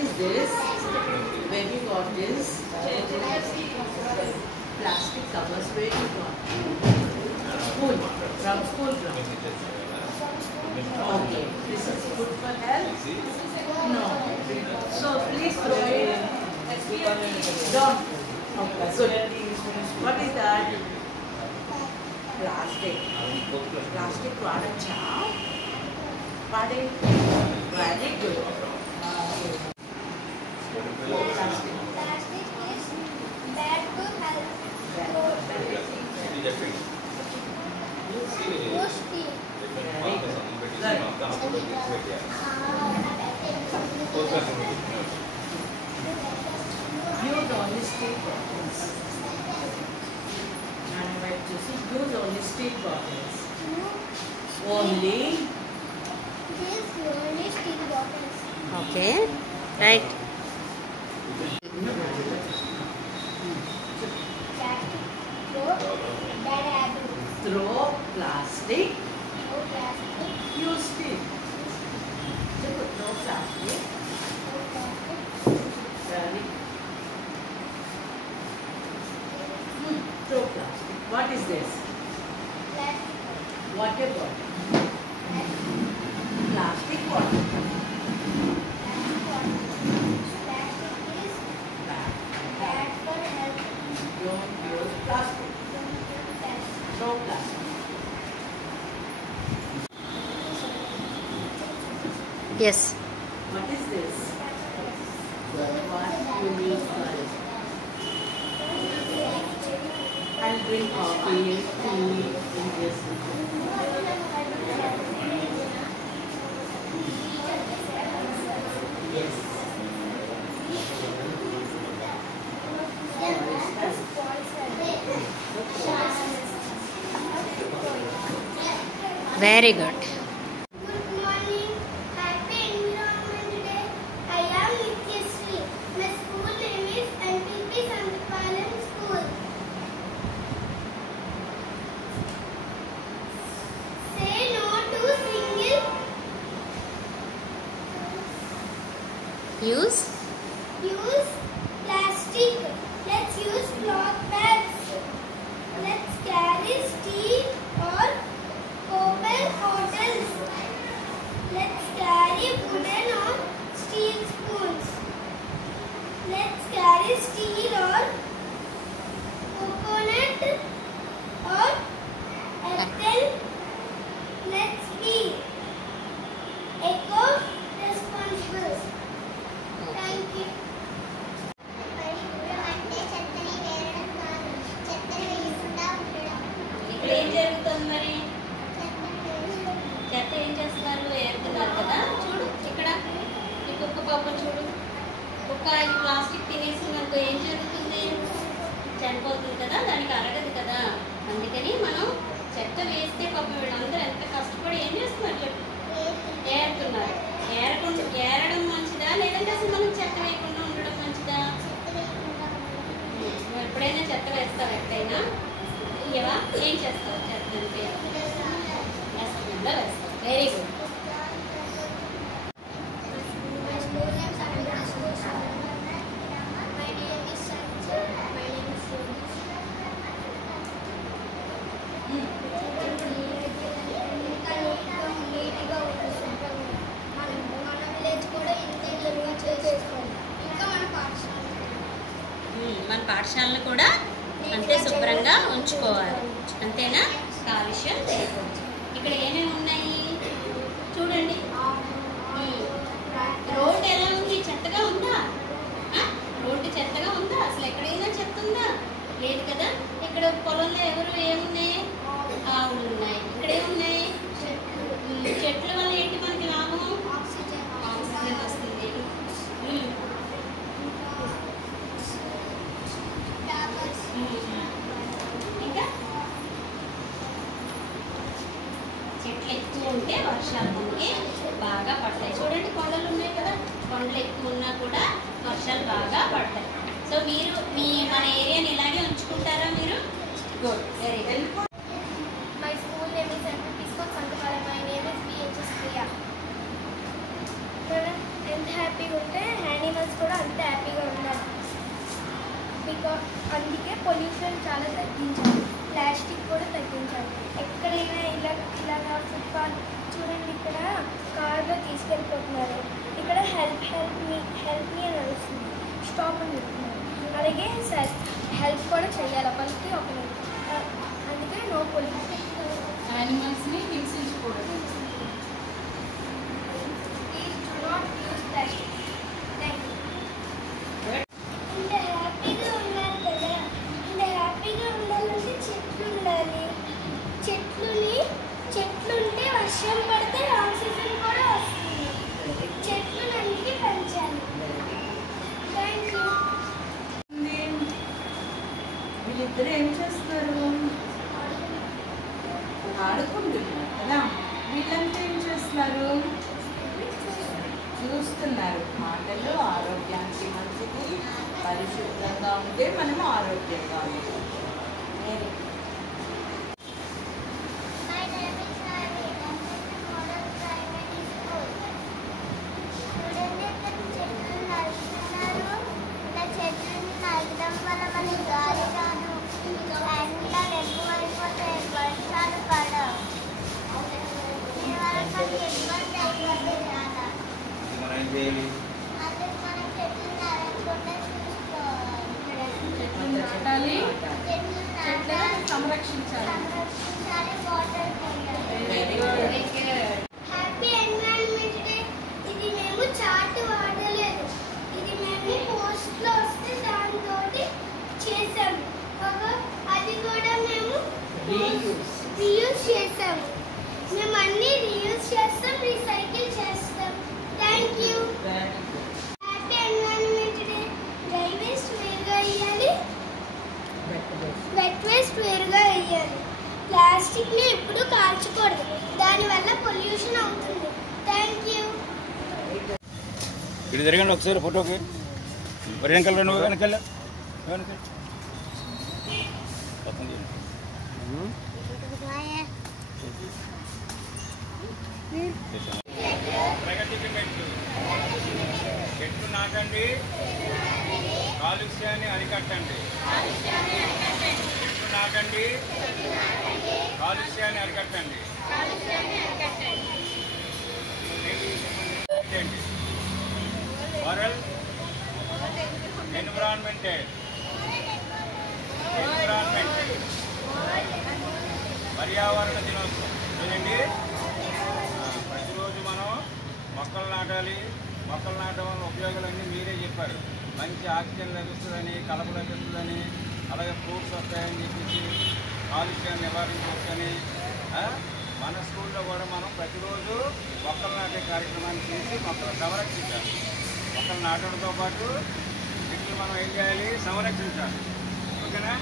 is this? Where you got this? Plastic covers. Where you got? School. From school ground. Okay. This is good for health? No. So please throw it. Don't. Okay. Good. What is that? Plastic. Plastic వాడచ్చా? వాడే. Very good. Plastic. Plastic is bad to health. Use only steel bottles. Use only steel bottles. Only. Use only steel bottles. Okay. Right. Plastic. Throw bad habit. Throw plastic. Throw plastic. Use steel. Throw plastic. Throw plastic. Very. Throw plastic. What is this? Plastic. Water bottle. Plastic water. Plastic is Bad. bad for health. Don't use plastic. Don't use plastic. Throw plastic. Yes. What is this? What you use for it? I'll drink coffee, tea in this. Yes. Very good. Good morning. Happy Environment Day. I am Nityasri. My school name is NPP Santapalam School. Say no to single Use. use plastic. Let's use cloth bags. Let's carry steel or copper bottles. Let's carry wooden or steel spoons. Let's carry steel or coconut or earthen. Let's be eco-responsible. Thank you. ఇక్కడ ఏం జరుగుతుంది మరి? చెత్త ఏం చేస్తున్నారు? ఏరుతున్నారు కదా. చూడు ఇక్కడ ఈ కుక్క పాపం చూడు. కుక్క ఈ ప్లాస్టిక్ తినేసిందనుకో ఏం జరుగుతుంది? చనిపోతుంది కదా, దానికి అరగదు కదా. అందుకని మనం చెత్త వేస్తే పాపం వీళ్ళందరూ ఎంత కష్టపడి ఏం చేస్తున్నారు చెప్పు? ఏరుతున్నారు. ఏరడం మంచిదా లేదంటే అసలు మనం చెత్త వేయకుండా ఉండడం మంచిదా? నువ్వు ఎప్పుడైనా చెత్త వేస్తావు? ఎక్కడైనా ఇవా ఏం చేస్తావు? చెత్త అంటే డస్ట్బిన్లో వేస్తావు. Very good. My school name is Sandra School. My name is Sanju. My name is Yogesh. నీట్గా ఉంటుంది, శుభ్రంగా. మన విలేజ్ కూడా ఇంత ఇల్లుగా చేసుకోవాలి. ఇంకా మన పాఠశాలను కూడా అంతే శుభ్రంగా ఉంచుకోవాలి. అంతేనా? కాలుష్యం చేయకూడదు. ఇక్కడ ఏమేమి ఉన్నాయి చూడండి. రోడ్డు ఎలా ఉంది? చెత్తగా ఉందా? రోడ్డు చెత్తగా ఉందా? అసలు ఎక్కడైనా చెత్త ఉందా? లేదు కదా. ఇక్కడ పొలంలో ఏమున్నాయి? ఆవులు ఉన్నాయి. ఇక్కడ ఏమున్నాయి? చెట్ల వల్ల ఏంటి మనకి లాభం? ఆక్సిజన్ వస్తుంది. ఇంకా చెట్లు ఎక్కువ ఉంటే వర్షాలు మనకి బాగా పడతాయి. చూడండి కొండలు ఉన్నాయి కదా. కొండలు ఎక్కువ ఉన్నా కూడా వర్షాలు బాగా పడతాయి. సో మీరు మన ఏరియాని ఇలాగే ఉంచుకుంటారా మీరు? Good. Very good. My school name is NPP School Santapalam. My name is BHS Priya. ఎంత హ్యాపీగా ఉంటే హ్యాండీ అందుకే పొల్యూషన్ చాలా తగ్గించాలి. ప్లాస్టిక్ కూడా తగ్గించాలి. ఎక్కడైనా ఇలాగా ఫుట్పాత్ చూడండి, ఇక్కడ కార్లో తీసుకెళ్ళిపోతున్నారు. ఇక్కడ హెల్ప్ మీ అని వస్తుంది, స్టాప్ అని చెప్తున్నారు. అలాగే హెల్ప్ కూడా చేయాలి ఒకరికి ఒకరికి. అందుకే నో పొల్యూషన్. యానిమల్స్ని హింసించకూడదు. Please do not use plastic. Thank you. ఇంత హ్యాపీగా ఉన్నారు కదా, ఇంత హ్యాపీగా ఉండాలంటే చెట్లు ఉండాలి. చెట్లుంటే వర్షం పడితే ఆక్సిజన్ కూడా వస్తుంది. చెట్లను అన్నిటికీ పెంచాలి. Thank you. వీళ్ళిద్దరు ఏం చేస్తున్నారు? ఆడుకుంటున్నారు కదా. వీళ్ళంతా ఏం చేస్తున్నారు? చూస్తున్నారు. మాటలు ఆరోగ్యానికి మంచిది. పరిశుభ్రంగా ఉంటే మనము ఆరోగ్యంగా ఉంటాం. My name is Ravi. I'm in the model primary school. చూడండి, ఇక్కడ చెట్లు నరుకుతున్నారు. ఇలా చెట్లను నరకడం వల్ల మనకి గాలి రాదు, ఎండలు ఎక్కువైపోతాయి, వర్షాలు పడవు. దీనివల్ల మనకి ఇబ్బంది అయిపోతుంది చాలా. అదే మనం చెట్లు నరకకుండా చూసుకోవాలి. చెట్లు నాటాలి, చెట్లు చెట్లను సంరక్షించాలి. సంరక్షించాలి, వాటర్ పోయాలి. Very good. Happy environment day. ఇది మేము చార్ట్ వాడలేదు, ఇది మేము పోస్ట్లో వస్తే దాంతో చేసాము. అది కూడా మేము రీయూజ్ చేసాము. మేము అన్నీ రీయూజ్ చేస్తాం, రీసైకిల్ చేస్తాం. Thank you. Happy environment day. Dry waste వేరుగా వేయాలి, వెట్ వేస్ట్ వేరుగా వేయాలి. ప్లాస్టిక్ని ఎప్పుడు కాల్చకూడదు, దానివల్ల పొల్యూషన్ అవుతుంది. Thank you. ఇటు తిరగండి ఒకసారి ఫోటోకి. వెనకాల నువ్వు వెనకాల చెట్లు నాటండి, కాలుష్యాన్ని అరికట్టండి. చెట్లు నాటండి, కాలుష్యాన్ని అరికట్టండి. వరల్డ్ ఎన్విరాన్మెంట్ పర్యావరణ దినోత్సవం చూడండి. ప్రతిరోజు మనం మొక్కలు నాటాలి. మొక్కలు నాటడం వల్ల ఉపయోగాలన్నీ మీరే చెప్పారు. మంచి ఆక్సిజన్ లభిస్తుందని, కలప లభిస్తుందని, అలాగే ఫ్రూట్స్ వస్తాయని చెప్పేసి కాలుష్యాన్ని నివారించవచ్చని. మన స్కూల్లో కూడా మనం ప్రతిరోజు మొక్కలు నాటే కార్యక్రమాన్ని చేసి మొక్కలు సంరక్షించాలి. మొక్కలు నాటడంతో పాటు వీటిని మనం ఏం చేయాలి? సంరక్షించాలి. ఓకేనా?